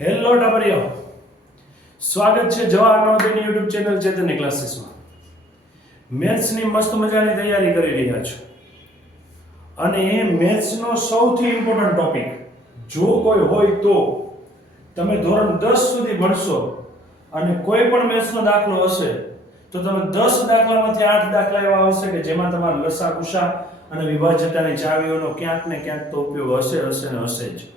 Hello ટાબરિયો, સ્વાગત છે Jawahar નવોદયની YouTube channel ચેતનની ક્લાસીસમાં. મેથ્સની મસ્ત મજાની તૈયારી કરી રહ્યા છો અને એ મેથ્સનો સૌથી ઇમ્પોર્ટન્ટ ટોપિક જો કોઈ હોય તો તમે ધોરણ 10 સુધી ભણશો અને કોઈ પણ મેથ્સનો દાખલો હશે તો તમે 10 દાખલામાંથી 8 દાખલા એવા હશે કે જેમાં તમારા લસા ગુસા અને વિભાજ્યતાની ચાવીઓનો ક્યાંક ને ક્યાંક તો ઉપયોગ હશે જ.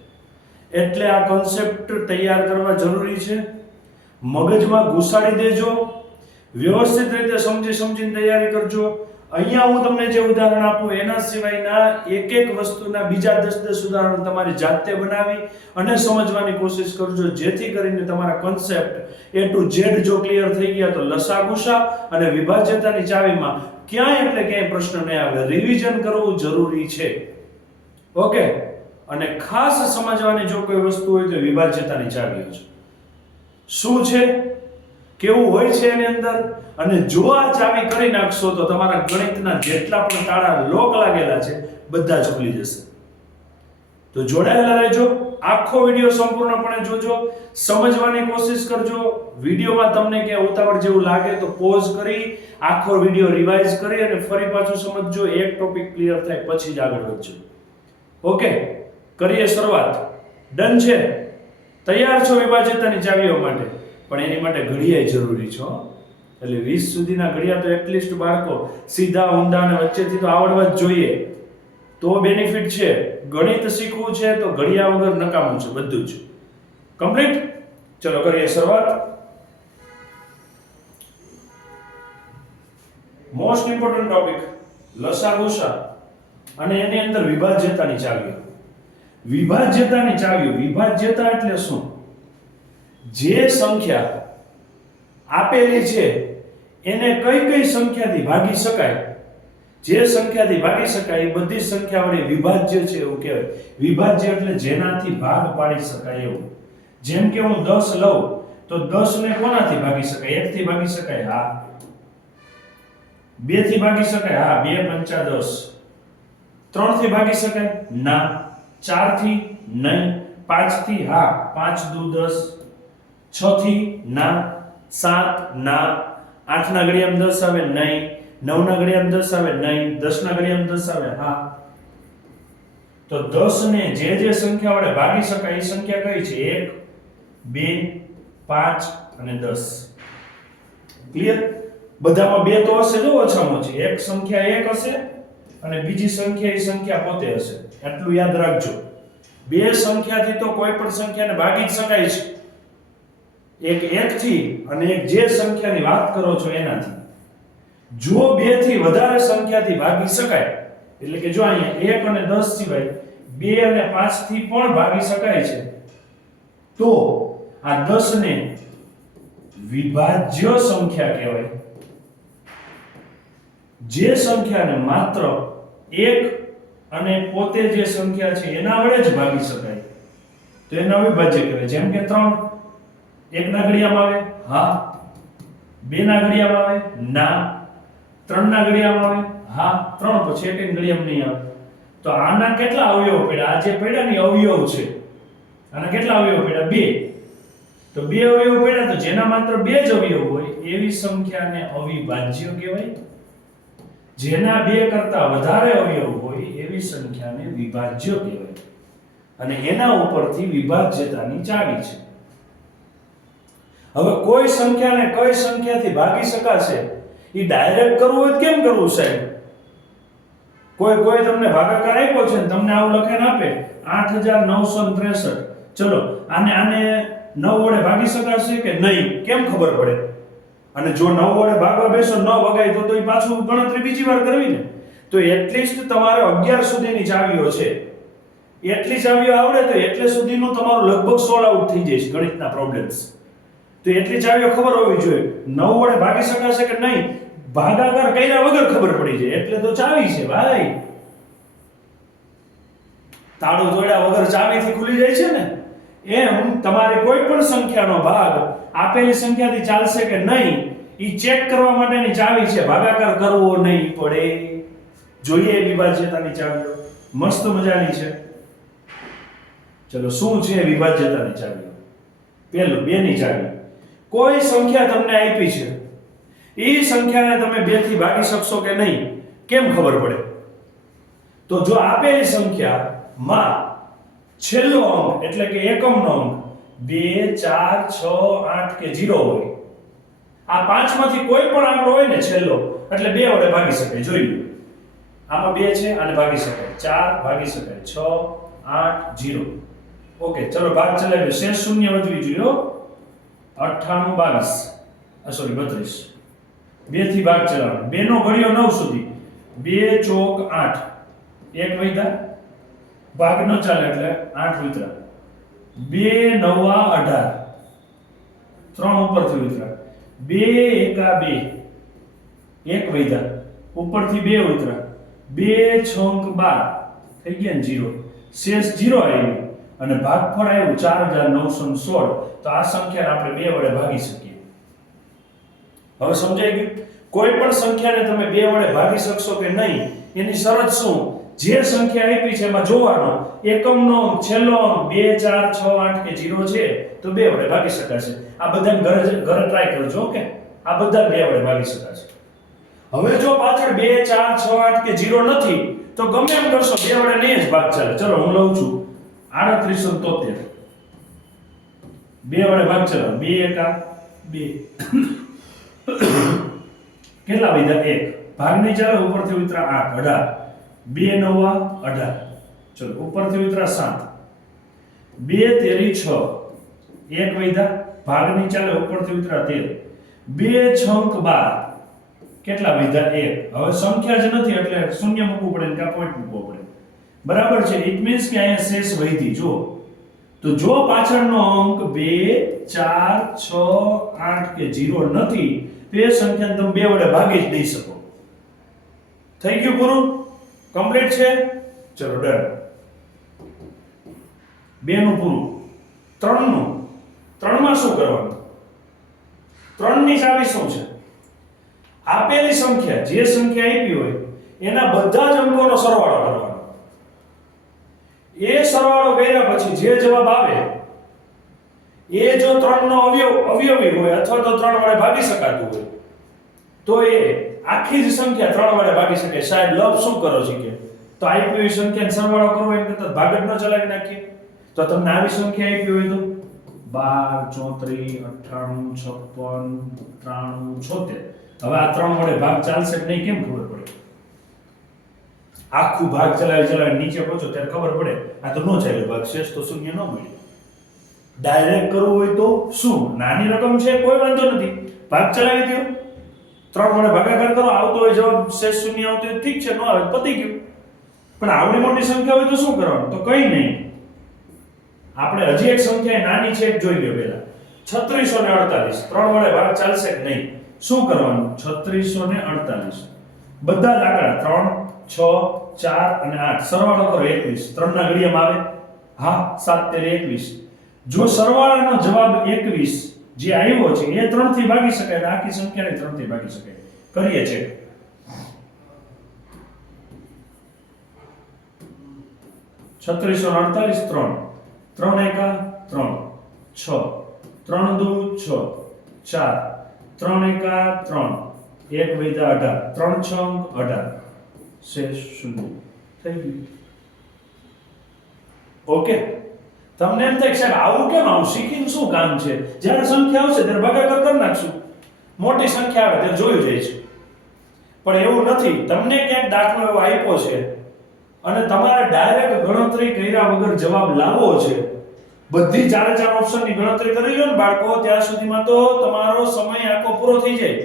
એટલે આ કોન્સેપ્ટ તૈયાર કરવા જરૂરી છે. મગજમાં ઘુસાડી દેજો, વ્યવસ્થિત રીતે સમજીને તૈયારી કરજો. અહીંયા હું તમને જે ઉદાહરણ આપું એના સિવાયના એક વસ્તુના બીજા 10 ઉદાહરણ તમારી જાતે બનાવી અને સમજવાની કોશિશ કરજો, જેથી કરીને તમારા કોન્સેપ્ટ A to Z જો ક્લિયર થઈ ગયા તો લસા ગુસા અને વિભાજ્યતાની ચાવીમાં ક્યાંય પ્રશ્ન નહીં આવે. રિવિઝન કરવું જરૂરી છે. ઓકે. અને ખાસ સમજવાની જો કોઈ વસ્તુ હોય તો વિભાજ્યતાની ચાવીઓ છે. શું છે, કેવું હોય છે એની અંદર, અને જો આ ચાવી કરી નાખશો તો તમારા ગણિતના જેટલા પણ તાળા લોક લાગેલા છે બધા જ ખુલી જશે. તો જોડાયેલા રહેજો, આખો વિડિયો સંપૂર્ણપણે જોજો, સમજવાની કોશિશ કરજો. વિડિયોમાં તમને કે ઉતાવળ જેવું લાગે તો પોઝ કરી આખો વિડિયો રિવાઇઝ કરી અને ફરી પાછું સમજજો. એક ટોપિક ક્લિયર થાય પછી જ આગળ વધજો. ઓકે, કરીએ શરૂઆત. ડન છે? તૈયાર છો વિભાજ્યતાની ચાવીઓ માટે? પણ એની માટે ઘડિયાળ જરૂરી છે. એટલે 20 સુધીના ઘડિયા તો એટલીસ્ટ બાળકો સીધા ઊંડા અને વચ્ચેથી તો આવડવા જ જોઈએ, તો બેનિફિટ છે. ગણિત શીખવું છે તો ઘડિયા વગર નકામું છે બધું જ. કમ્પ્લીટ? ચલો કરીએ શરૂઆત. મોસ્ટ ઇમ્પોર્ટન્ટ ટોપિક લસા ગુસા અને એની અંદર વિભાજ્યતાની ચાવીઓ. વિભાજ્યતાની ચાવીઓ. વિભાજ્યતા એટલે શું? જે સંખ્યા આપેલી છે એને કઈ સંખ્યાથી ભાગી શકાય, જે સંખ્યાથી ભાગી શકાય એ બધી સંખ્યા વડે વિભાજ્ય છે એવું કહેવાય. વિભાજ્ય એટલે જેનાથી ભાગ પાડી શકાય એવું. જેમ કે હું 10 લઉં તો 10 ને કોનાથી ભાગી શકાય? 1 થી ભાગી શકાય? હા. 2 થી ભાગી શકાય? હા. 2 પંચા 10. 3 થી ભાગી શકાય? ના. 4 થી? નહીં. 5 થી? હા. 5 દુ 10. 6 થી? ના. 7? ના. 8 ના ઘડિયામાં 10 આવે? નહીં. 9 ના ઘડિયામાં 10 આવે? નહીં. 10 ના ઘડિયામાં 10 આવે? હા. તો 10 ને જે સંખ્યા વડે ભાગી શકાય એ સંખ્યા કઈ છે? 1, 2, 5 અને 10. ક્લિયર? બધામાં બે તો હશે જો ઓછામાં ઓછી. એક સંખ્યા 1 હશે અને બીજી સંખ્યા એ સંખ્યા પોતે હશે. એટલું યાદ રાખજો. બે સંખ્યાથી તો કોઈ પણ સંખ્યાને ભાગી જ શકાય છે. એક 1 થી અને એક જે સંખ્યાની વાત કરો છો એનાથી. જો 2 થી વધારે સંખ્યાથી ભાગી શકાય, એટલે કે જો અહીંયા 1 અને 10 સિવાય 2 અને 5 થી પણ ભાગી શકાય છે, તો આ 10 ને વિભાજ્ય સંખ્યા કહેવાય. જે સંખ્યાને માત્ર 1 અને પોતે જે સંખ્યા છે એના વડે જ ભાગી શકાય તો એને અવિભાજ્ય કહેવાય. જેમ કે 3 1 ના ઘડિયામાં આવે? હા. 2 ના ઘડિયામાં આવે? ના. 3 ના ઘડિયામાં આવે? હા. 3 પછી 1 ની ઘડિયામાં નહીં આવે. તો આના કેટલા અવયવ પડ્યા? આ જે પડ્યા ને અવયવ છે. આના કેટલા અવયવ પડ્યા? 2. તો 2 અવયવ પડ્યા તો જેના માત્ર 2 જ અવયવ હોય એવી સંખ્યાને અવિભાજ્ય કહેવાય. જેના 2 કરતા વધારે અવયવ હોય એવી સંખ્યાને વિભાજ્ય કહેવાય. અને એના ઉપરથી વિભાજ્યતાની ચાવી છે. હવે કોઈ સંખ્યાને કઈ સંખ્યાથી ભાગી શકાશે એ ડાયરેક્ટ કરવું હોય કેમ કરવું સાહેબ? કોઈ તમને ભાગાકાર આપ્યો છે ને તમને આવું લખીને આપે 8963. ચલો આને 9 વડે ભાગી શકાશે કે નહીં કેમ ખબર પડે? અને જો 9 વડે ભાગવા બેસો 9 વગાય તો એ પાછું ગણતરી બીજી વાર કરવી ને. તો એટલીસ્ટ તમારે 11 સુધીની ચાવીઓ છે. એટલી ચાવીઓ આવડે તો એટલે સુધીનું તમારું લગભગ 16 આઉટ થઈ જશે ગણિતના પ્રોબ્લેમ્સ. તો એટલી ચાવીઓ ખબર હોવી જોઈએ. 9 વડે ભાગી શકાશે કે નહીં ભાગાકાર કર્યા વગર ખબર પડી જાય એટલે તો ચાવી છે ભાઈ. તાળું તોડ્યા વગર ચાવીથી ખુલી જાય છે ને. એમ તમારે કોઈ પણ સંખ્યાનો ભાગ આપેલી સંખ્યાથી ચાલશે કે નહીં ઈ ચેક કરવા માટેની ચાવી છે. ભાગાકાર કરવો નહીં પડે. જોઈએ વિભાજ્યતાની ચાવીઓ મસ્ત મજાની છે. ચલો શું છે વિભાજ્યતાની ચાવીઓ? પહેલું 2 ની ચાવી. કોઈ સંખ્યા તમને આપી છે, એ સંખ્યાને તમે 2 થી ભાગી શકશો કે નહીં, કેમ ખબર પડે? તો જો આપેલી સંખ્યામાં છેલ્લો અંક એટલે કે એકમનો અંક 2 4 6 8 કે 0 હોય, આ પાંચમાંથી કોઈ પણ આંકડો હોય ને છેલ્લો, એટલે 2 વડે ભાગી શકાય. જોઈ લો, આમાં 2 છે, આને ભાગી શકાય, 4 ભાગી શકાય, 6 8 0. ઓકે, ચલો ભાગ ચલાવીએ. શેષ શૂન્ય વધવી જોઈએ. 98 22 32. 2 થી ભાગ ચલાવવાનો. 2 નો ઘડિયો 9 સુધી. 2 ચોક 8. 1 વૈધા ભાગ ન ચાલે એટલે 8 વિતરા. 2 નવા 18. 3 ઉપરથી વિતરા. 2 એકા 2. 1 વૈધા ઉપરથી 2 વિતરા. 2 છંક 12 થઈ ગયા ને 0. શેષ 0 આવ્યું અને ભાગફળ આવ્યું 4916. તો આ સંખ્યાને આપણે 2 વડે ભાગી શકીએ. હવે સમજાઈ ગયું? કોઈ પણ સંખ્યાને તમે 2 વડે ભાગી શકશો કે નહીં, એની શરત શું? જે સંખ્યા આપી છે એમાં જોવાનો એકમનો અંક, છેલ્લો અંક 2 4 6 8 કે 0 છે તો 2 વડે ભાગી શકાશે. આ બધાને ઘરે ટ્રાય કરજો. ઓકે, આ બધા 2 વડે ભાગી શકાશે. હવે જો પાછળ 2 4 6 8 કે 0 નથી તો ગમે એમ કરશો 2 વડે નહીં જ ભાગ ચાલે. ચલો હું લઉં છું 3873. 2 વડે ભાગ ચલાવો. 2 એકા 2. કેટલા વધ્યા? 1. ભાગ નહીં ચાલે, ઉપરથી ઉતરા 8 18. 2 નવા 18. ચલો ઉપરથી ઉતરા 7. 2 તેરી 6. 1 વધ્યા, ભાગ નહીં ચાલે, ઉપરથી ઉતરા 13. 2 છંક 12. કેટલા વધ્યા? 1. હવે સંખ્યા જ નથી એટલે શૂન્ય મૂકવું પડે ને કાં પોઈન્ટ મૂકવો પડે. બરાબર છે? ઇટ મીન્સ કે અહીંયા શેષ વધી. જો તો જો પાછળનો અંક 2 4 6 8 કે 0 નથી તો એ સંખ્યાને તમે 2 વડે ભાગી જ નહીં શકો. થઈ ગયું? પૂરું? કમ્પ્લીટ છે? ચલો ડન. 2 નું પૂરું. 3 નું. 3 માં શું કરવાનું? 3 ની ચાવી શું છે? આપેલી સંખ્યા, જે સંખ્યા આપી હોય એના બધા જ અંકોનો સરવાળો કરવાનો. એ સરવાળો કર્યા પછી જે જવાબ આવે એ જો 3 નો અવયવી હોય અથવા તો 3 વડે ભાગી શકાતું હોય તો એ આખી જ સંખ્યા 3 વડે ભાગી શકે. સાહેબ લવ શું કરો છો કે તો આપેલી સંખ્યાનો સરવાળો કરવો એમ કરતા ભાગ જ ન ચલાવી નાખીએ. તો તમને આવી સંખ્યા આપી હોય તો 12 34 58 56 93 76. હવે આ 3 વડે ભાગ ચાલશે કે નહીં કેમ ખબર પડે? આખું ભાગ ચલાવી નીચે પહોંચો ત્યારે ખબર પડે આ તો નો ચાલ્યો ભાગ, શેષ તો શૂન્ય ન મળ્યો. ડાયરેક્ટ કરવું હોય તો શું? નાની રકમ છે કોઈ વાંધો નથી, ભાગ ચલાવી દો. 3 વડે ભાગાકાર કરો, આવતો હોય જવાબ શેષ શૂન્ય આવતો હોય ઠીક છે, ન આવે પતી ગયું. પણ આવડી મોટી સંખ્યા હોય તો શું કરવાનું? તો કંઈ નહીં, આપણે હજી એક સંખ્યા નાની છે જોઈ લો પહેલા. 3648. 3 વડે ભાગ ચાલશે કે નહીં? શું કરવાનું? 3648 બધા જ આંકડા 3 6 4 અને 8 સરવાળો કરો 21. 3 ના ઘડિયામાં આવે? હા, 7 તેરી 21. જો સરવાળાનો જવાબ 21 જે આવ્યો છે એ 3 થી ભાગી શકાય અને આખી સંખ્યાને 3 થી ભાગી શકાય. કરીએ છે 3648 3 3 એકા 3 6 3 દુ 6 4 3 એકા 3 1 વૈધા 18 3 છંગ 18 શેષ શૂન્ય. થઈ ગયું? ઓકે. તમને એમ થાય કે સાહેબ આવું કેમ, આવું શીખીને શું કામ છે? જ્યારે સંખ્યા આવશે ત્યારે ભાગાકાર કરી નાખશું, મોટી સંખ્યા આવે ત્યારે જોયું જાય છે. પણ એવું નથી. તમને ક્યાંક દાખલો એવો આપ્યો છે અને તમારે ડાયરેક્ટ ગણતરી કર્યા વગર જવાબ લાવવો છે. બધી 4 ઓપ્શનની ગણતરી કરી લો ને બાળકો, ત્યાં સુધીમાં તો તમારો સમય આખો પૂરો થઈ જાય.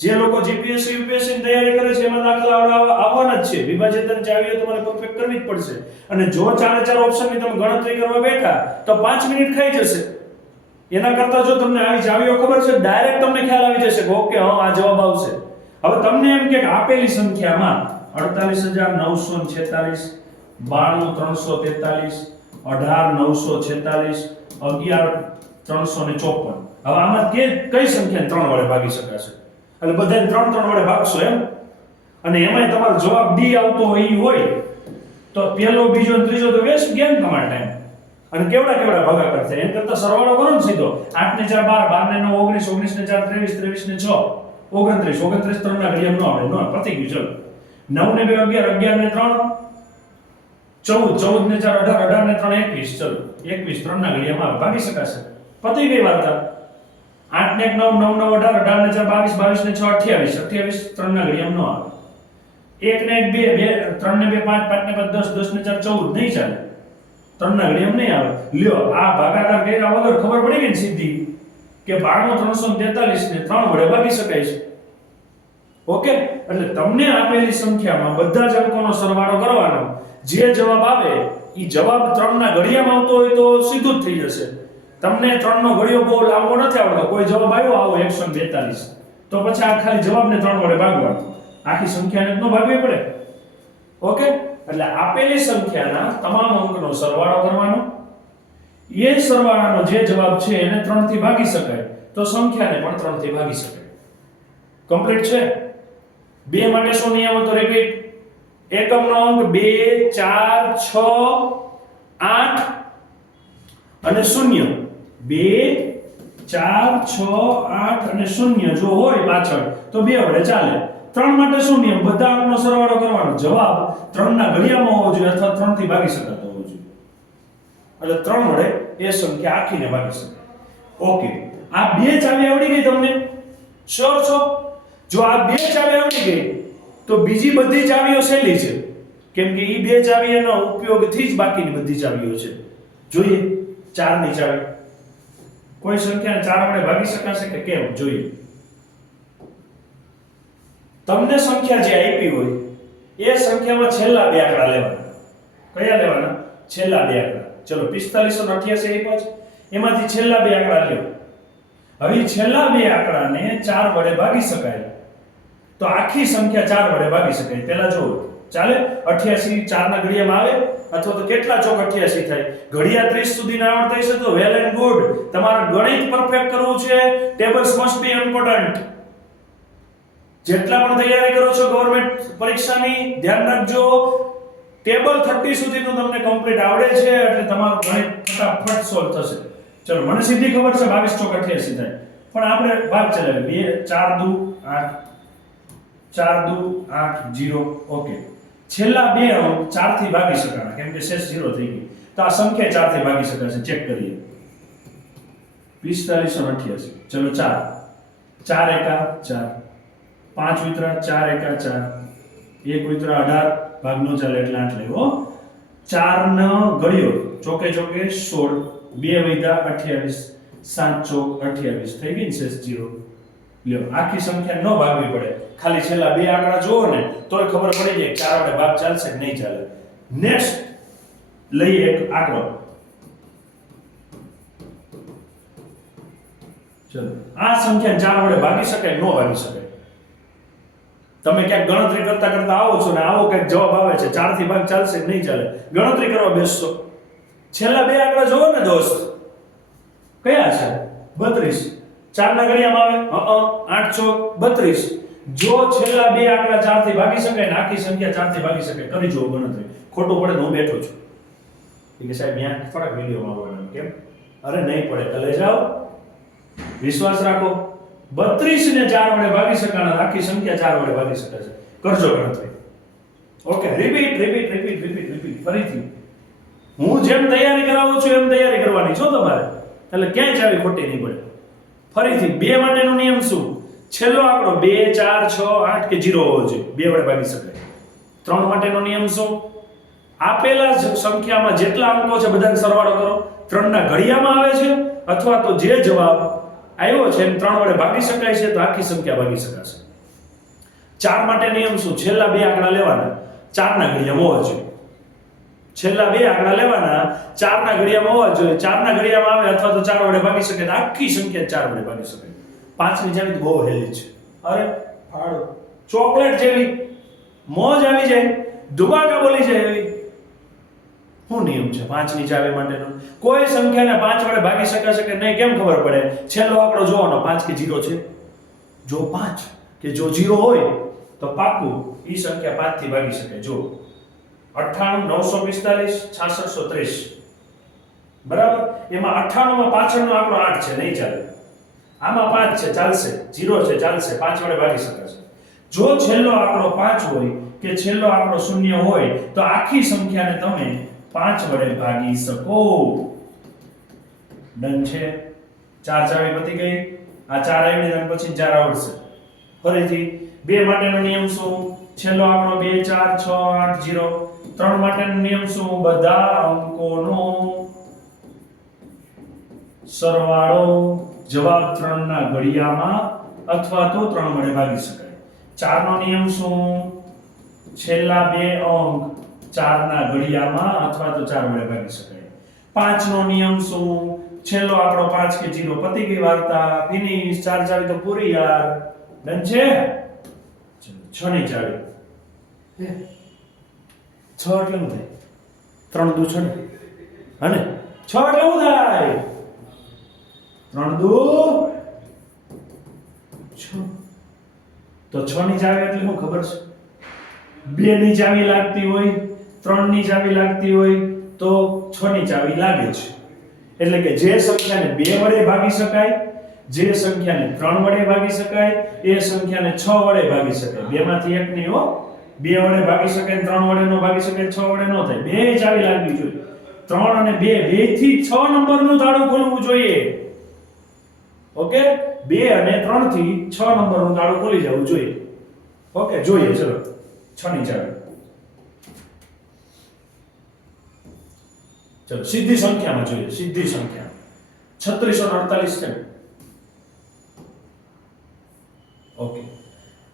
જે લોકો જીપીએસસી યુપીએસસી ની તૈયારી કરે છે એમાં દાખલા આવવાના જ છે. વિભાજનની ચાવીઓ તમારે પરફેક્ટ કરવી જ પડશે. અને જો 4 ઓપ્શનની તમે ગણતરી કરવા બેઠા તો 5 મિનિટ ખાઈ જશે. એના કરતા જો તમને આવી ચાવીઓ ખબર છે ડાયરેક્ટ તમને ખ્યાલ આવી જશે કે ઓકે હા આ જવાબ આવશે. હવે તમને એમ કે આપેલી સંખ્યામાં 48946, 92343, 18946, 11354. હવે આમાં કઈ સંખ્યાને 3 વડે ભાગી શકાશે? એટલે બધાને 3 વડે ભાગશો એમ. અને એમાંય તમારો જવાબ ડી આવતો હોય તો પહેલો બીજો અને ત્રીજો તો વેસ્ટ ગયા ને તમારો ટાઈમ. અને કેવડા કેવડા ભાગાકાર થાય એમ કરતા સરવાળો કરો ને સીધો 8 ને 4 12 12 ને 9 19 19 ને 4 23 23 ને 6 29 29 3 ના ઘડિયામ ન આવડે ન પતી ગયું ચલો 9 ને 2 11 11 ને 3 14 14 ને 4 18 18 ને 3 21 ચલો 21 3 ના ઘડિયામાં આવે ભાગી શકાશે પતી ગઈ વાર્તા 8 ને 1 9 9 9 18 18 ને 4 22 22 ને 6 28 28 3 ના ઘડિયામાં ન આવે 1 ને 1 2 2 3 ને 2 5 5 ને 5 10 10 ને 4 14 નહીં ચાલે 3 ના ઘડિયામાં નહીં આવે લ્યો આ ભાગાકાર કર્યા વગર ખબર પડી ગઈ ને સીધી કે ભાગનો 343 ને 3 વડે ભાગી શકાય છે ઓકે એટલે તમને આપેલી સંખ્યામાં બધા જ અંકોનો સરવાળો કરવાનો જે જવાબ આવે ઈ જવાબ 3 ના ઘડિયામાં આવતો હોય તો સીધું જ થઈ જશે તમને 3 નો ઘડિયો બહુ લાંબો નથી આવડતો કોઈ જવાબ આવ્યો આવો 142 તો પછી આ ખાલી જવાબને 3 વડે ભાગવાનો આખી સંખ્યાને ન ભાગવી પડે ઓકે એટલે આપેલી સંખ્યાના તમામ અંકનો સરવાળો કરવાનો એ સરવાળાનો જે જવાબ છે એને 3 થી ભાગી શકાય તો સંખ્યાને પણ 3 થી ભાગી શકાય કમ્પ્લીટ છે 2 માટે શું નિયમ હતો રિપીટ એકમનો અંક 2 4 6 8 અને 0 2 4 6 8 અને 0 જો હોય પાછળ તો 2 વડે ચાલે 3 માટે શું નિયમ બધા અંકનો સરવાળો કરવાનો જવાબ 3 ના ઘડિયામાં હોવો જોઈએ અથવા 3 થી ભાગી શકાતો હોવો જોઈએ એટલે 3 વડે એ સંખ્યા આખીને ભાગી શકાય ઓકે આ બે ચાવી આવડી ગઈ તમને શ્યોર છો જો આ બે ચાવી આવડી ગઈ તો બીજી બધી ચાવીઓ સહેલી છે કેમ કે ઈ બે ચાવીઓનો ઉપયોગથી જ બાકીની બધી ચાવીઓ છે જોઈએ 4 ની ચાવી કોઈ સંખ્યાને 4 વડે ભાગી શકાશે કે કેમ જોઈએ તમને સંખ્યા જે આપી હોય એ સંખ્યામાં છેલ્લા બે આંકડા લેવાના કયા લેવાના છેલ્લા બે આંકડા ચલો 4588 આપ્યા છે એમાંથી છેલ્લા બે આંકડા લ્યો હવે છેલ્લા બે આંકડાને 4 વડે ભાગી શકાય તો આખી સંખ્યા 4 વડે ભાગી શકાય પહેલા જો ચાલે 88 4 ના ઘડિયામાં આવે અથવા તો કેટલા ચોક 88 થાય ઘડિયા 30 સુધીના આવડતા હશે તો વેલ એન્ડ ગુડ તમારે ગણિત પરફેક્ટ કરવું છે ટેબલ્સ મસ્ટ બી ઇમ્પોર્ટન્ટ જેટલા પણ તૈયારી કરો છો ગવર્નમેન્ટ પરીક્ષાની ધ્યાન રાખજો ટેબલ 30 સુધીનું તમને કમ્પ્લીટ આવડે છે એટલે તમારું ગણિત ફટાફટ સોલ્વ થશે ચલો મને સીધી ખબર છે 22 ચોક 88 થાય પણ આપણે ભાગ ચલાવીએ 2 4 2 8 4 2 8 0 ઓકે છેલ્લા બે અંક 4 થી ભાગી શકાય કેમ કે શેષ 0 થઈ ગઈ તો આ સંખ્યા 4 થી ભાગી શકાશે ચેક કરીએ 4588 ચલો 4 4 એકા 4 5 વિતરા 4 એકા 4 1 વિતરા 18 ભાગ નો ચાલે એટલે 8 લેવો 4 નો ઘડિયો ચોકે ચોકે 16 2 વૈધા 28 7 ચોક 28 થઈ ગઈ ને શેષ 0 લ્યો આખી સંખ્યા ન ભાગવી પડે ખાલી છેલ્લા બે આંકડા જોવો ને તોય ખબર પડી જાય કે 4 વડે ભાગ ચાલશે કે નહીં ચાલે નેક્સ્ટ લઈએ એક આંકડો ચલો આ સંખ્યા 4 વડે ભાગી શકાય ન ભાગી શકાય તમે ક્યાંક ગણતરી કરતા કરતા આવો છો ને આવો કંઈક જવાબ આવે છે 4 થી ભાગ ચાલશે કે નહીં ચાલે ગણતરી કરવા બેસશો છેલ્લા બે આંકડા જોવો ને દોસ્ત કયા છે 32 4 ના ઘડિયામાં આવે 8 ચોક 32 જો છેલ્લા બે આંકડા 4 થી ભાગી શકાય ને આખી સંખ્યા 4 થી ભાગી શકાય કરી જો ગણતરી ખોટું પડે તો હું બેઠો છું કે સાહેબ ત્યાં થોડાક વિડિયોમાં આવવાનું કેમ અરે નહીં પડે કલે જાઓ વિશ્વાસ રાખો 32 ને 4 વડે ભાગી શકાય આખી સંખ્યા 4 વડે ભાગી શકાય કરજો ગણતરી ઓકે રિપીટ ફરીથી હું જેમ તૈયારી કરાવું છું એમ તૈયારી કરવાની છો તમારે એટલે ક્યાંય ચાવી ખોટી નહીં પડે ફરીથી બે માટેનો નિયમ શું છેલ્લો આંકડો 2 4 6 8 કે 0 હોવો જોઈએ બે વડે ભાગી શકાય 3 માટેનો નિયમ શું આપેલા સંખ્યામાં જેટલા અંકો છે બધાનો સરવાળો કરો 3 ના ઘડિયામાં આવે છે અથવા તો જે જવાબ આવ્યો છે એમ 3 વડે ભાગી શકાય છે તો આખી સંખ્યા ભાગી શકાશે 4 માટે નિયમ શું છેલ્લા બે આંકડા લેવાના 4 ના ઘડિયામાં હોવા જોઈએ છેલ્લા બે આંકડા લેવાના 4 ના ઘડિયામાં હોવા જોઈએ 4 ના ઘડિયામાં આવે અથવા તો 4 વડે ભાગી શકે તો આખી સંખ્યા 4 વડે ભાગી શકે 5 ની જેવી તો બહુ હેલી છે અરે ફાડો ચોકલેટ જેવી મોજ આવી જાય ધુમાકા બોલી જાય એવી શું નિયમ છે 5 ની ચાવી માટેનો કોઈ સંખ્યાને 5 વડે ભાગી શકાશે કે નહીં કેમ ખબર પડે છેલ્લો આંકડો જોવાનો 5 કે 0 છે જો 5 કે જો 0 હોય તો પાક્કું ઈ સંખ્યા 5 થી ભાગી શકે જો 98 945 6630 બરાબર. એમાં 98 માં પાછળનો આંકડો 8 છે, નહીં ચાલે. આમાં 5 છે, ચાલશે. 0 છે, ચાલશે. 5 વડે ભાગી શકાશે. જો છેલ્લો આંકડો 5 હોય કે છેલ્લો આંકડો 0 હોય તો આખી સંખ્યાને તમે 5 વડે ભાગી શકો. ડન છે. 4 ચાવી પતી ગઈ. આ 4 આવી ને પછી 4 આવડશે. ફરીથી 2 માટેનો નિયમ શું? છેલ્લો આંકડો 2 4 6 8 0. 3 માટેનો નિયમ શું? બધા અંકોનો સરવાળો જવાબ 3 ના ઘડિયામાં અથવા તો 3 વડે ભાગી શકાય. 4 નો નિયમ શું? છેલ્લા 2 અંક 4 ના ઘડિયામાં અથવા તો 4 વડે ભાગી શકાય. 5 નો નિયમ શું? છેલ્લો આંકડો 5 કે 0. પતી ગઈ વાર્તા. ફિનિશ. 4 ચાવી તો પૂરી યાર. ડન છે. ચલો 6 ની ચાવી. 6 એટલે શું થાય? 3 દુ 6 ને. અને 6 એટલે શું થાય? 3 દુ 6. તો 6 ની ચાવી એટલે શું ખબર છે? 2 ની ચાવી લાગતી હોય, 3 ની ચાવી લાગતી હોય તો 6 ની ચાવી લાગે છે. એટલે કે જે સંખ્યાને 2 વડે ભાગી શકાય, જે સંખ્યાને 3 વડે ભાગી શકાય, એ સંખ્યાને 6 વડે ભાગી શકાય. બેમાંથી એક નહીં હો. 2 વડે ભાગી શકાય, 3 વડે નો ભાગી શકાય, 6 વડે નો થાય. બે ચાવી લાગવી જોઈએ. 3 અને 2, 2 થી 6 નંબરનું તાળું ખોલવું જોઈએ. ઓકે? 2 અને 3 થી 6 નંબરનું તાળું ખોલી જવું જોઈએ. ઓકે, જોઈએ. ચલો 6 ની ચાવી. ચલો સીધી સંખ્યામાં જોઈએ. સીધી સંખ્યા 3648 છે. ઓકે,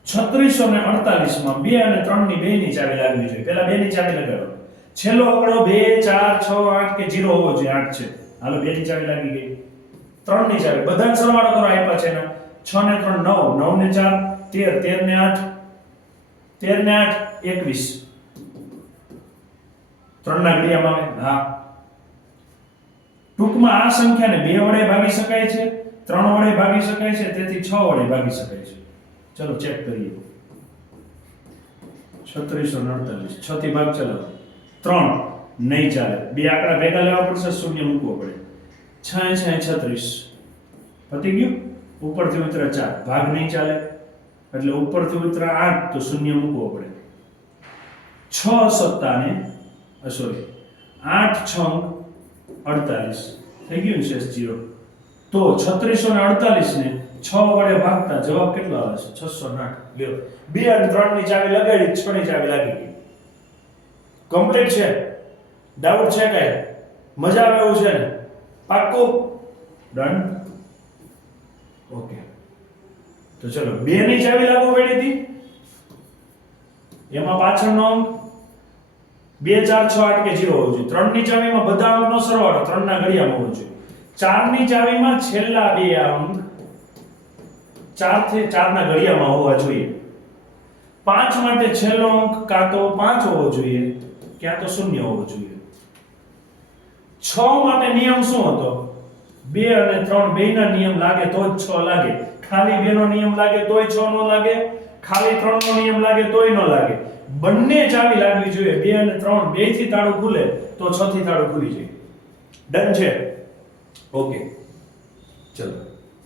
3648 માં 2 અને 3 ની બેની ચાવી લાગવી જોઈએ. પહેલા 2 ની ચાવી લગાડો. છેલ્લો આંકડો 2 4 6 8 કે 0 હોવો જોઈએ. 8 છે. હાલો 2 ની ચાવી લાગી ગઈ. 3 ની ચાવી બધાનો સરવાળો કરો. આપ્યા છે ને 6 ને 3 9, 9 ને 4 13, 13 ને 8 13 ને 8 21. 3 ના ઘડિયામાં આવે. હા, ટૂંકમાં આ સંખ્યાને 2 વડે ભાગી શકાય છે, 3 વડે ભાગી શકાય છે, તેથી 6 વડે ભાગી શકાય છે. ચલો ચેક કરીએ. 3648 6 થી ભાગ ચલાવો. 3 નહીં ચાલે. બે આંકડા ભેગા લેવા પડશે, શૂન્ય મૂકવો પડે. 6 6 36 પતી ગયું. ઉપરથી ઉતરા 4 ભાગ નહીં ચાલે, એટલે ઉપરથી ઉતરા 8 તો શૂન્ય મૂકવો પડે. 6 સત્તા ને સોરી 8 6 48 થઈ ગયું ને શેષ 0. તો 3648 ને 6 વડે ભાગતા જવાબ કેટલો આવે છે? 608. લ્યો 2 અને 3 ની ચાવી લગાડી, 6 ની ચાવી લાગી ગઈ. કમ્પ્લીટ છે. ડાઉટ છે કઈ? મજા આવે એવું છે ને? પાક્કું? ડન. ઓકે, તો ચલો 2 ની ચાવી લાગુ પડી હતી. એમાં પાછળનો અંક 2 4 6 8 કે 0 હોવો જોઈએ. 3 ની ચાવીમાં બધા અંકનો સરવાળો 3 ના ઘડિયામાં હોવો જોઈએ. 4 ની ચાવીમાં છેલ્લા 2 અંક 4 થી 4 ના ઘડિયામાં હોવા જોઈએ. 5 માટે છેલ્લો અંક કાં તો 5 હોવો જોઈએ, ક્યાં તો 0 હોવો જોઈએ. 6 માટે નિયમ શું હતો? 2 અને 3 બેયના નિયમ લાગે તો જ 6 લાગે. ખાલી 2 નો નિયમ લાગે તોય 6 નો લાગે, ખાલી 3 નો નિયમ લાગે તોય ન લાગે. બંને ચાવી લાગવી જોઈએ. 2 અને 3 બે થી તાળું ખુલે તો 6 થી તાળું ખુલી જાય. ડન છે. ઓકે, ચલો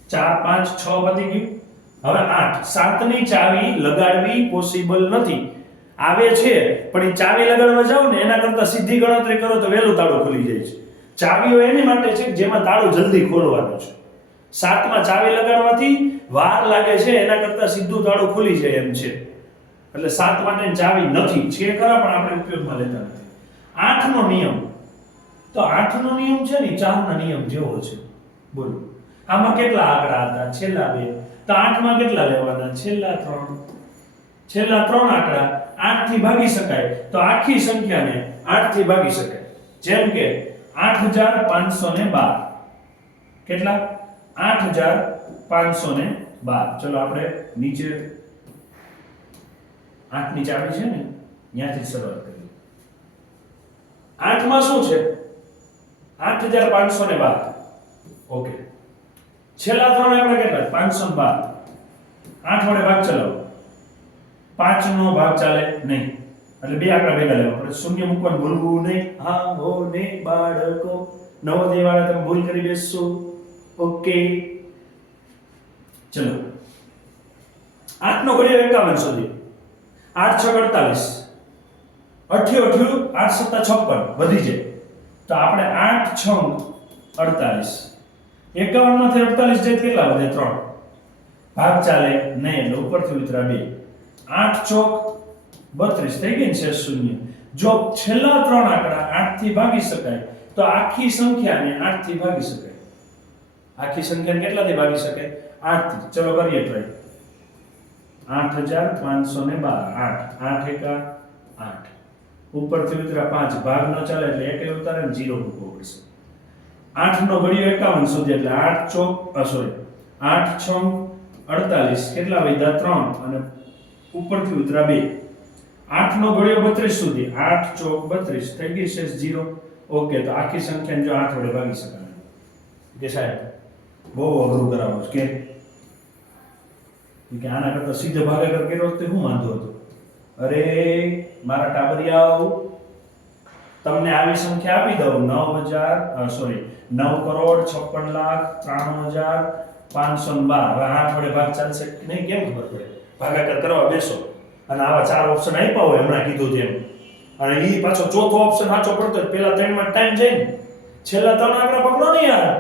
4 5 6 પતી ગયું. હવે 8 7 ની ચાવી લગાડવી પોસિબલ નથી. આવે છે પણ એ ચાવી લગાડવા જાવ ને એના કરતા સીધી ગણતરી કરો તો વહેલું તાળું ખુલી જાય છે. ચાવીઓ એની માટે છે જેમાં તાળું જલ્દી ખોલવાનું છે. 7 માં ચાવી લગાડવાથી વાર લાગે છે, એના કરતા સીધું તાળું ખુલી જાય એમ છે. એટલે 7 માટેની ચાવી નથી. છે ખરા પણ આપણે ઉપયોગમાં લેતા નથી. 8 નો નિયમ, તો 8 નો નિયમ છે ને 4 ના નિયમ જેવો છે. બોલો આમાં કેટલા આંકડા હતા? છેલ્લા 2. તો 8 માં કેટલા લેવાના? છેલ્લા 3. છેલ્લા 3 આંકડા 8 થી ભાગી શકાય તો આખી સંખ્યાને 8 થી ભાગી શકાય. જેમ કે 8512. કેટલા? 8512. ચલો આપણે નીચે 8 ની ચાવી છે ને ત્યાંથી શરૂઆત કરીએ. 8 માં શું છે? 8512. ઓકે, છેલ્લા 3 આંકડા કેટલા? 512. 8 વડે ભાગ ચલાવો. 5 નો ભાગ ચાલે નહીં, એટલે બે આંકડા ભેગા લેવા પડે. શૂન્ય મૂકવાનું ભૂલવું નહીં. હા હો ને બાળકો. નવોદય વાળા તમે ભૂલ કરી બેસશો. ઓકે ચલો 8 નો ઘડિયો 51 સુધી 8 6 48 88 8 7 56 વધી જાય તો આપણે 8 6 48 51 માંથી 48 જાય કેટલા વધે 3 ભાગ ચાલે નહીં એટલે ઉપરથી ઉતરા 2 8 ચોક 32 થઈ ગઈ ને શેષ શૂન્ય. જો છેલ્લા 3 આંકડા 8 થી ભાગી શકાય તો આખી સંખ્યાને 8 થી ભાગી શકાય. આખી સંખ્યાને કેટલાથી ભાગી શકાય 8 થી. ચલો કરીએ ટ્રાય. 8512 8 8 એકા 8 ઉપરથી ઉતરા 5 ભાગ ન ચાલે એટલે એક ઉતારે ને 0 મૂકવો પડશે. 8 નો ઘડિયો 51 સુધી એટલે 8 ચોક સોરી 8 6 48 કેટલા વધ્યા 3 અને ઉપરથી ઉતરા 2. 8 નો ઘડિયો 32 સુધી 8 ચોક 32 થઈ ગઈ શેષ 0. ઓકે તો આખી સંખ્યાને જો 8 વડે ભાગી શકાય કે સાહેબ બહુ અઘરું કરાવો છો કે આના કરતા સીધો ભાગાકાર કર્યો તો હું વાંધો હતો. અરે મારા ટાબરિયાઓ તમને આવી સંખ્યા આપી દઉં 9 કરોડ 56 લાખ 93,512 હવે 8 વડે ભાગ ચાલશે કે નહીં કેમ ખબર પડે. ભાગાકાર કરવા બેસો અને આવા 4 ઓપ્શન આપ્યા હોય હમણાં કીધું તેમ અને ઈ પાછો ચોથો ઓપ્શન સાચો પડતો પેલા 3 માં ટાઈમ જાય ને છેલ્લા 3 આંકડા પકડો ને યાર.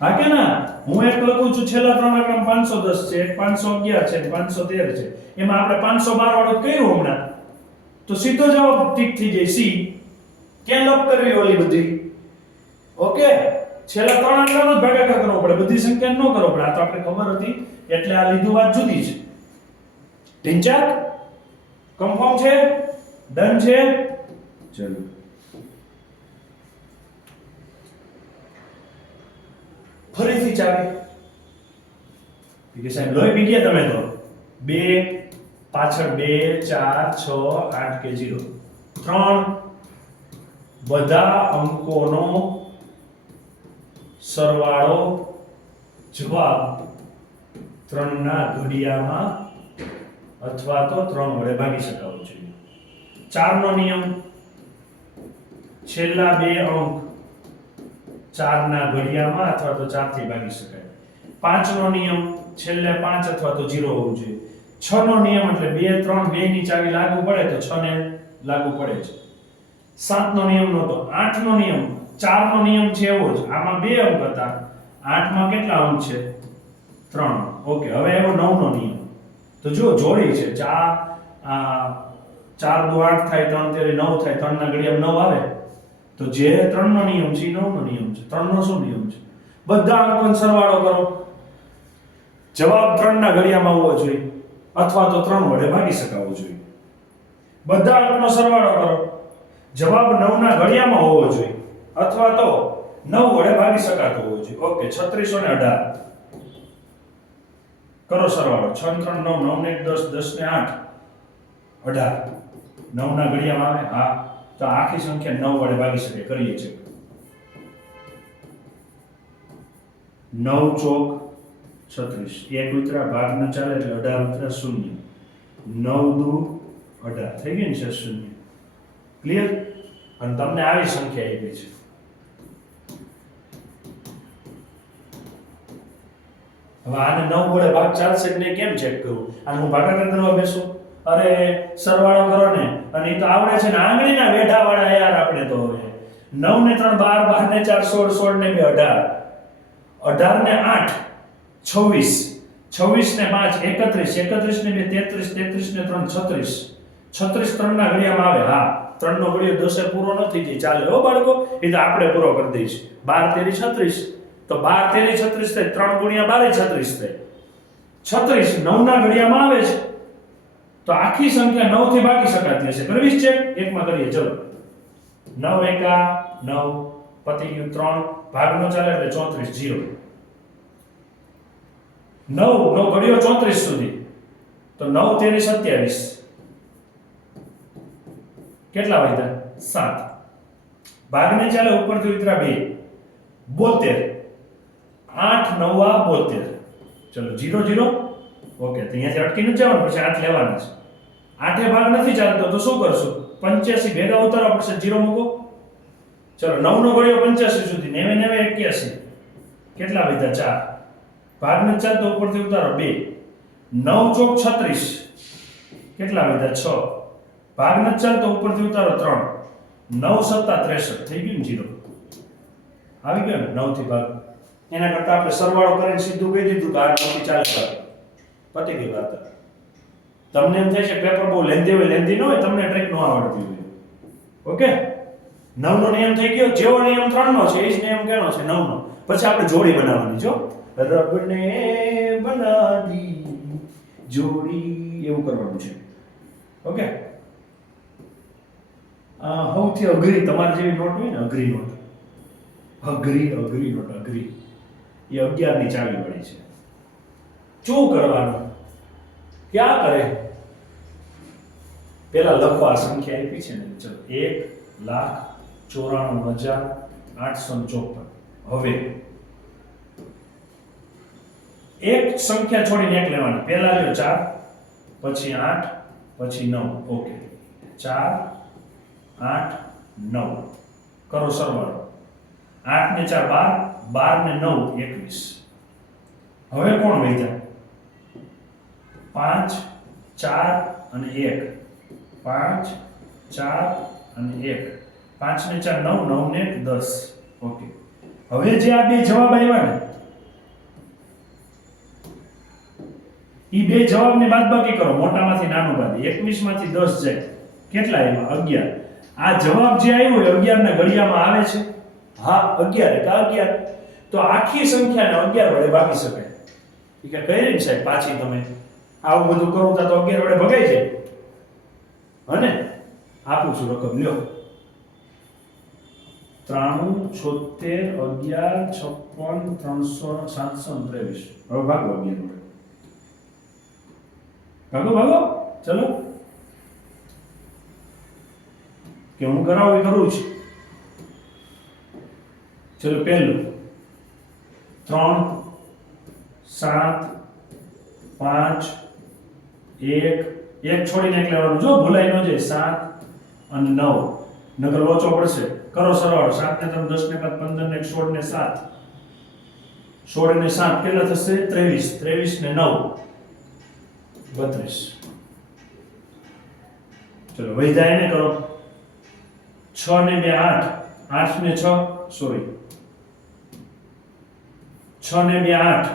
હા કે ના હું એક લખું છું છેલ્લા 3 આંકડા 510 છે 511 છે 513 છે એમાં આપણે 512 વાળો કર્યું હમણાં તો સીધો જવાબ ઠીક થઈ જાય સી. ક્યાં લપ કરવી ઓલી બધી. ઓકે છેલ્લા 3 આંકડાનો જ ભાગાકાર કરવો પડે બધી સંખ્યા ન કરવો પડે. આ તો આપણે ખબર હતી એટલે આ લીધું વાત જુદી છે. ઢીંચાક કન્ફર્મ છે ડન છે. ચલો ફરીથી ચાલે કે સાહેબ લોહી પી ગયા તમે તો 2 પાછળ 2 4 6 8 કે 0 3 બધા અંકોનો સરવાળો જવાબ 3 ના ઘડિયામાં અથવા તો 3 વડે ભાગી શકાવો જોઈએ. 4 નો નિયમ છેલ્લા 2 અંક 4 ના ઘડિયામાં અથવા તો 4 થી ભાગી શકાય. 5 નો નિયમ છેલ્લે 5 અથવા તો 0 હોવું જોઈએ. 6 નો નિયમ એટલે 2 3 2 ની ચાવી લાગુ પડે તો 6 ને લાગુ પડે છે. 7 નો નિયમ નહોતો. 8 નો નિયમ 4 નો નિયમ છે એવો જ આમાં 2 અંક હતા 8 માં કેટલા અંક છે 3. ઓકે હવે એવો 9 નો નિયમ તો જો જોડી છે 4 દુ 8 થાય 3 તેરી 9 થાય 3 ના ઘડિયામાં 9 આવે તો જે 3 નો નિયમ છે 9 નો નિયમ છે. 3 નો શું નિયમ છે બધા અંકોનો સરવાળો કરો જવાબ 3 ના ઘડિયામાં આવવો જોઈએ અથવા તો 3 વડે ભાગી શકાવો જોઈએ. બધા અંકનો સરવાળો કરો જવાબ 9 ના ઘડિયામાં હોવો જોઈએ અથવા તો 9 વડે ભાગી શકાતો હોવો જોઈએ. ઓકે 3618 કરો સરવાળો 6 3 9 9 ને 10 10 ને 8 18 9 ના ઘડિયામાં આવે હા તો આખી સંખ્યા 9 વડે ભાગી શકે. કરીએ છે 9 ચોક 36 એક ઉતરા ભાગ ન ચાલે એટલે 18 ઉતરા 0 9 દુ 18 થઈ ગઈ ને છે 0. ક્લિયર. અને તમને આવી સંખ્યા આપી છે હવે આને 9 વડે ભાગ ચાલશે કે નહીં કેમ ચેક કરું. આને હું ભાગાકાર કરવા બેસું અરે સરવાળો કરો ને અને એ તો આવડે છે ને આંગળીના વેઢા વાળા યાર આપણે તો હવે 9 ને 3 12 12 ને 4 16 16 ને 2 18 18 ને 8 26 26 ને 5 31 31 ને 2 33 33 ને 3 36 36 3 ના ઘડિયામાં આવે હા 3 નો ઘડિયો 10 પૂરો નથી થઈ ચાલે હો બાળકો એ તો આપણે પૂરો કરી દઈશું 12 તેરી 36 તો 12 તેરી 36 થાય 3 ગુણ્યા 12 36 થાય 36 9 ના ઘડિયામાં આવે છે તો આખી સંખ્યા 9 થી ભાગી શકાતી હશે. કરવી છે એકમાં કરીએ ચલો 9 એકા 9 પતી ગયું 3 ભાગ નો ચાલે એટલે 34 0 9 નો ઘડિયો 34 સુધી તો 9 તેરી 27 કેટલા વધ્યા 7 ભાગ ને ચાલે ઉપરથી ઉતરા 2 72 8 9 72 ચલો 0 0 ઓકે તો અહીંયાથી અટકીને જવાનું પછી 8 લેવાના છે. 8 ભાગ નથી ચાલતો તો શું કરશું 85 ભેગા ઉતારવા પડશે 0 મૂકો ચલો 9 નો ઘડિયો 85 સુધી 9 9 81 કેટલા વધ્યા 4 ભાગને 4 તો ઉપરથી ઉતારો 2 9 ચોક 36 કેટલા વધ્યા 6 ભાગને 4 તો ઉપરથી ઉતારો 3 9 સત્તા 63 થઈ ગયું ને 0 આવી ગયો ને 9 થી ભાગ એના કરતા આપણે સરવાળો કરીને સીધું કહી દીધું કે આ 9 થી 40 પતી ગઈ વાત તમને એમ થાય છે પેપર બહુ લેન્ધી હોય લેન્ધી ન હોય તમને ટ્રીક ન આવડતી હોય ઓકે 9 નો નિયમ થઈ ગયો જેવો નિયમ 3 નો છે એ જ નિયમ કેનો છે 9 નો પછી આપણે જોડી બનાવવાની જો રબને બનાવી જોડી એવું કરવાનું છે ઓકે સૌથી અઘરી તમારી જેવી નોટ હોય ને અઘરી નોટ અઘરી એ 11 ની ચાવી વાળી છે શું કરવાનું ક્યાં કરે પેલા લખો આ સંખ્યા આપી છે ને ચલો 1,94,854 હવે એક સંખ્યા છોડીને એક લેવાની પહેલા લ્યો 4 પછી 8 પછી 9 ઓકે 4 8 9 કરો સરવાળો 8 ને 4 12 12 ને 9 21 હવે કોણ વધ્યા 5 4 અને 1 5 4 અને 1 5 ને 4 9 9 ને 10 ઓકે હવે જે આ બે જવાબ આવ્યા ને ઈ બે જવાબને બાદબાકી કરો મોટામાંથી નાનું બાદ 21 માંથી 10 જાય કેટલા આવ્યા 11 આ જવાબ જે આવ્યો એ 11 ના ઘડિયામાં આવે છે હા 11 કા 11 તો આખી સંખ્યાને 11 વડે ભાગી શકાય ઈ કે કહી રહી સાહેબ પાછી તમે આવું બધું કરું તો 11 વડે ભગાઈ જાય અને આપું છું રકમ લ્યો 93 76 11 56 300 723 હવે ભાગો 11 વડે ભાગો ચલો કે હું કરાવું એ કરું છું ચલો પહેલું 3 7 5 1 એક છોડીને એક લેવાનું જો ભૂલાઈ ન જાય 7 અને 9 નકર લોચો પડશે કરો સરવાળો 7 ને 3 10 ને 15 ને 16 ને 7 16 ને 7 કેટલા થશે 23 23 ને 9 32 ચલો વૈધા એને કરો 6 ને 2 8 8 ને 6 સોરી 6 ને 2 8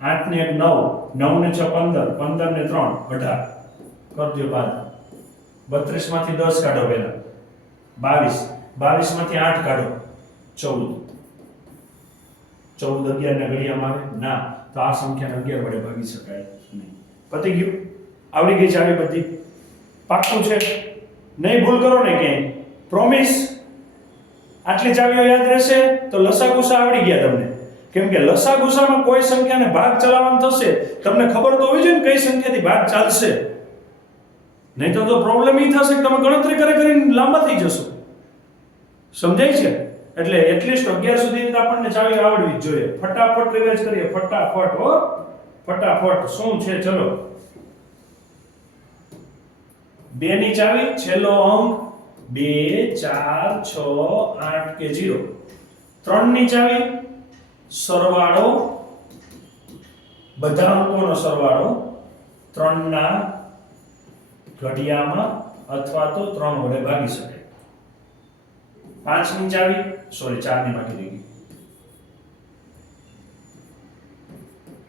8 ને 1 9 9 ને 6 15 15 ને 3 18 કરજો બાદ 32 માંથી 10 કાઢો પહેલા 22 22 માંથી 8 કાઢો 14 14 11 ના ઘડિયામાં આવે ના તો આ સંખ્યાને 11 વડે ભાગી શકાય નહીં પતી ગયું આવડી ગઈ છે આવી બધી પાક્કું છે નહીં ભૂલ કરો ને ક્યાંય પ્રોમિસ આટલી ચાવીઓ યાદ રહેશે તો લસાગુસા આવડી ગયા તમને કેમ કે લસાગુસામાં કોઈ સંખ્યાને ભાગ ચલાવવાનો થશે તમને ખબર તો હોવી જોઈએ ને કઈ સંખ્યાથી ભાગ ચાલશે નહીં તો પ્રોબ્લેમ એ થશે કે તમે ગણતરી કરીને લાંબા થઈ જશો સમજાય છે એટલે એટલીસ્ટ 11 સુધી આપણને ચાવી આવડવી જ જોઈએ ફટાફટ રિવાઇઝ કરીએ ફટાફટ હો ફટાફટ શું છે ચલો 2 ની ચાવી છેલ્લો અંક 2 4 6 8 કે 0 3 ની ચાવી સરવાળો બધા અંકોનો સરવાળો 3 ના ઘડિયામાં અથવા તો 3 વડે ભાગી શકાય 5 ની ચાવી સોરી 4 ની બાકી રહી ગઈ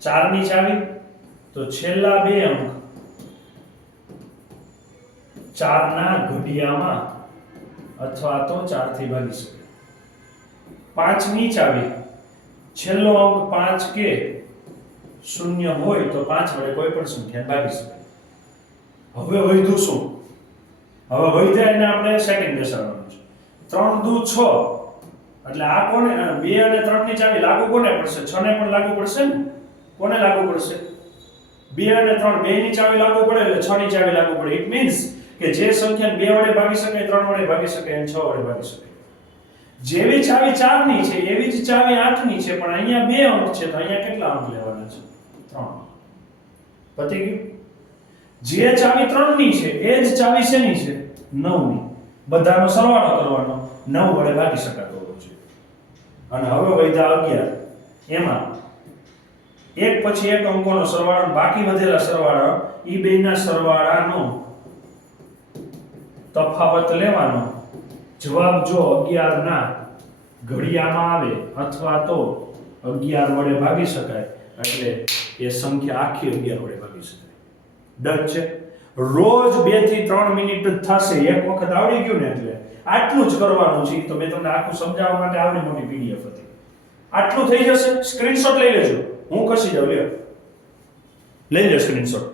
4 ની ચાવી તો છેલ્લા બે અંક 4 ના ઘડિયામાં અથવા તો 4 થી ભાગી શકાય 5 ની ચાવી છેલ્લો અંક 5 કે 0 હોય તો 5 વડે કોઈ પણ સંખ્યા ભાગી શકાય હવે વધ્યું શું હવે વધ્યા એને આપણે સેકન્ડ બેસાડવાનું છે 3 દુ 6 એટલે આ કોને 2 અને 3 ની ચાવી લાગુ કોને પડશે 6 ને પણ લાગુ પડશે ને કોને લાગુ પડશે 2 અને 3 બે ની ચાવી લાગુ પડે એટલે 6 ની ચાવી લાગુ પડે ઇટ મીન્સ કે જે સંખ્યાને 2 વડે ભાગી શકાય 3 વડે ભાગી શકાય અને 6 વડે ભાગી શકાય જેવી ચાવી 4 ની છે એવી જ ચાવી 8 ની છે પણ અહીંયા બે અંક છે તો અહીંયા કેટલા અંક લેવાના છે 3 પતી ગયું જે ચાવી 3 ની છે એ જ ચાવી શેની છે 9 ની બધાનો સરવાળો કરવાનો 9 વડે ભાગી શકાતો હોવો જોઈએ. અને હવે વધ્યા 11. એમાં એક પછી એક અંકોનો સરવાળો બાકી વધેલા સરવાળા ઈ બેના સરવાળાનો તફાવત લેવાનો. જવાબ જો 11 ના ઘડિયામાં આવે અથવા તો 11 વડે ભાગી શકાય એટલે એ સંખ્યા આખી 11 વડે ભાગી શકાય. ડન છે. રોજ 2 થી 3 મિનિટ જ થશે. એક વખત આવડી ગયું ને એટલે આટલું જ કરવાનું છે. તો મેં તમને આખું સમજાવવા માટે આવડી મોટી પીડીએફ હતી. આટલું થઈ જશે. સ્ક્રીનશોટ લઈ લેજો. હું ખસી જાઉં. લઈ લે સ્ક્રીનશોટ.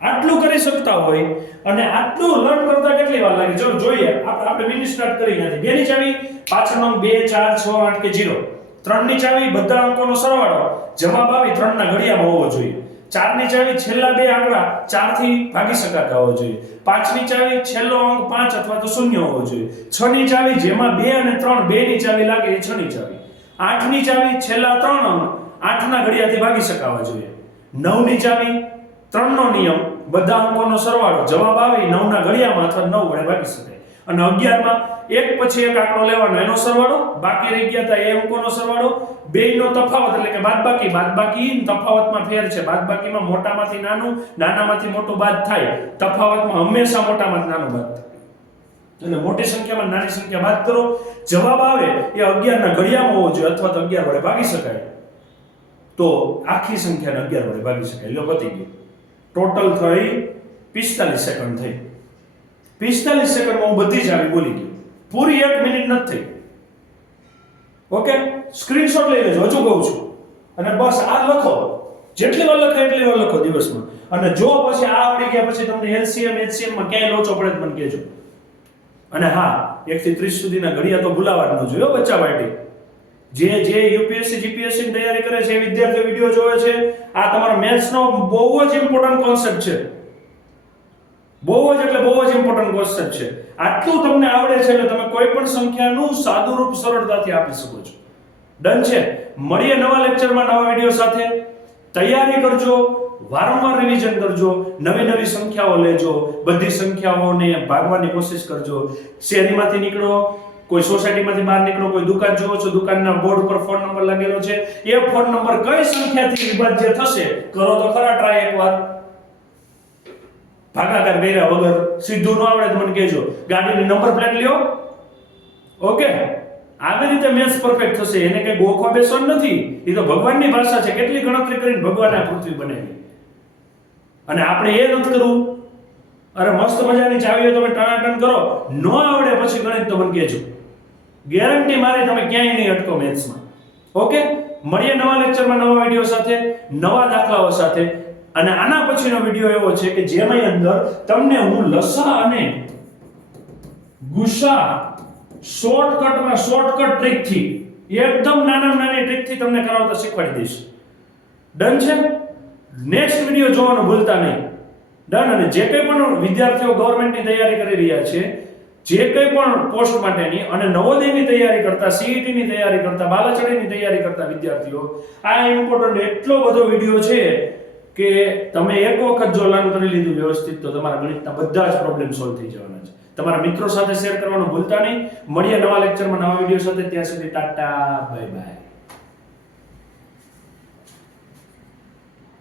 આટલું કરી શકતા હોય અને આટલું લર્ન કરતા કેટલી વાર લાગે? જો જોઈએ આપણે મિની સ્ટાર્ટ કરી નથી. 2 ની ચાવી પાછળનો અંક 2 4 6 8 કે 0. 3 ની ચાવી બધા અંકોનો સરવાળો જવાબ આવી 3 ના ઘડિયામાં હોવો જોઈએ. 4 ની ચાવી છેલ્લા બે આંકડા 4 થી ભાગી શકાતા હોવો જોઈએ. 5 ની ચાવી છેલ્લો અંક 5 અથવા તો 0 હોવો જોઈએ. 6 ની ચાવી જેમાં 2 અને 3 બે ની ચાવી લાગે એ 6 ની ચાવી. 8 ની ચાવી છેલ્લા 3 અંક 8 ના ઘડિયાથી ભાગી શકાવા જોઈએ. 9 ની ચાવી 3 નો નિયમ બધા અંકોનો સરવાળો જવાબ આવે 9 ના ઘડિયામાં અથવા 9 વડે ભાગી શકાય. અને 11 માં એક પછી એક આંકડો લેવાનો એનો સરવાળો, બાકી રહી ગયા હતા એ અંકોનો સરવાળો, બેયનો તફાવત એટલે કે બાદબાકી તફાવતમાં ફેર છે. બાદબાકીમાં મોટામાંથી નાનું, નાનામાંથી મોટું બાદ થાય. તફાવતમાં હંમેશા મોટામાંથી નાનું બાદ થાય. એટલે મોટી સંખ્યામાં નાની સંખ્યા બાદ કરો. જવાબ આવે એ 11 ના ઘડિયામાં હોવો જોઈએ અથવા તો 11 વડે ભાગી શકાય. તો આખી સંખ્યાને 11 વડે ભાગી શકાય. લો પતી ગયું. ટોટલ થઈ 45 સેકન્ડ થઈ. 45 સેકન્ડમાં હું બધી જ આવી બોલી ગયો. પૂરી 1 મિનિટ નથી થઈ. ઓકે, સ્ક્રીનશોટ લઈ લેજો. હજુ કહું છું. અને બસ આ લખો. જેટલી વાર લખાય એટલી વાર લખો દિવસમાં. અને જો પછી આ આવડી ગયા પછી તમને એલસીએમ એચસીએમ માં ક્યાંય લોચો પડે તો મને કહેજો. અને હા, 1 થી 30 સુધીના ઘડિયા તો ભૂલાવા ન જોઈએ બચ્ચા પાર્ટી. જે યુપીએસસી જીપીએસસી ની તૈયારી કરે છે એ વિદ્યાર્થીઓ વિડિયો જોવે છે. આ તમારો મેથ્સ નો બહુ જ ઇમ્પોર્ટન્ટ કોન્સેપ્ટ છે. બહુ જ ઇમ્પોર્ટન્ટ કોન્સેપ્ટ છે. આટલું તમને આવડે છે એટલે તમે કોઈ પણ સંખ્યાનું સાદું રૂપ સરળતાથી આપી શકો છો. ડન છે. મળીએ નવા લેક્ચરમાં નવા વિડિયો સાથે. તૈયારી કરજો, વારંવાર રિવિઝન કરજો, નવી સંખ્યાઓ લેજો, બધી સંખ્યાઓને ભાગવાની કોશિશ કરજો. શેરીમાંથી નીકળો, કોઈ સોસાયટીમાંથી બહાર નીકળો, કોઈ દુકાન જોવો છો, દુકાનના બોર્ડ પર ફોન નંબર લાગેલો છે, એ ફોન નંબર કઈ સંખ્યાથી વિભાજ્ય થશે કરો તો ખરા ટ્રાય એકવાર. ભાગાકાર કર્યા વગર સીધું ન આવડે તો મને કહેજો. ગાડીની નંબર પ્લેટ લ્યો. ઓકે, આવી રીતે મેથ્સ પરફેક્ટ થશે. એને કઈ ગોખવા બેસવાનું નથી. એ તો ભગવાનની ભાષા છે. કેટલી ગણતરી કરીને ભગવાને આ પૃથ્વી બનાવી અને આપણે એ નથી કરવું. અરે મસ્ત મજાની ચાવીઓ તમે ટનાટન કરો, ન આવડે પછી ગણિત તો મને કહેજો. ગેરંટી મારી તમે ક્યાંય નહીં અટકો મેથ્સમાં. ઓકે, મળીએ નવા લેક્ચરમાં નવા વિડિયો સાથે, નવા દાખલાઓ સાથે. અને આના પછીનો વિડિયો એવો છે કે જેમાં અંદર તમને હું લસા અને ગુસા શોર્ટકટ ટ્રીકથી એકદમ નાની ટ્રીકથી તમને કરાવતા શીખવાડી દઈશ. ડન છે. નેક્સ્ટ વિડિયો જોવાનું ભૂલતા નહીં. ડન. અને જે કંઈ પણ વિદ્યાર્થીઓ ગવર્મેન્ટની તૈયારી કરી રહ્યા છે, જે કંઈ પણ પોસ્ટ માટેની અને નવોદયની તૈયારી કરતા, સીઈટીની તૈયારી કરતા, બાલાચડીની તૈયારી કરતા વિદ્યાર્થીઓ, આ ઇમ્પોર્ટન્ટ એટલો બધો વિડિયો છે કે તમે એક વખત જો લર્ન કરી લીધું વ્યવસ્થિત તો તમારા ગણિતના બધા જ પ્રોબ્લેમ સોલ્વ થઈ જવાના છે. તમારા મિત્રો સાથે શેર કરવાનું ભૂલતા નહીં. મળીએ નવા લેક્ચરમાં નવા વિડિયો સાથે. ત્યાં સુધી ટાટા, બાય બાય.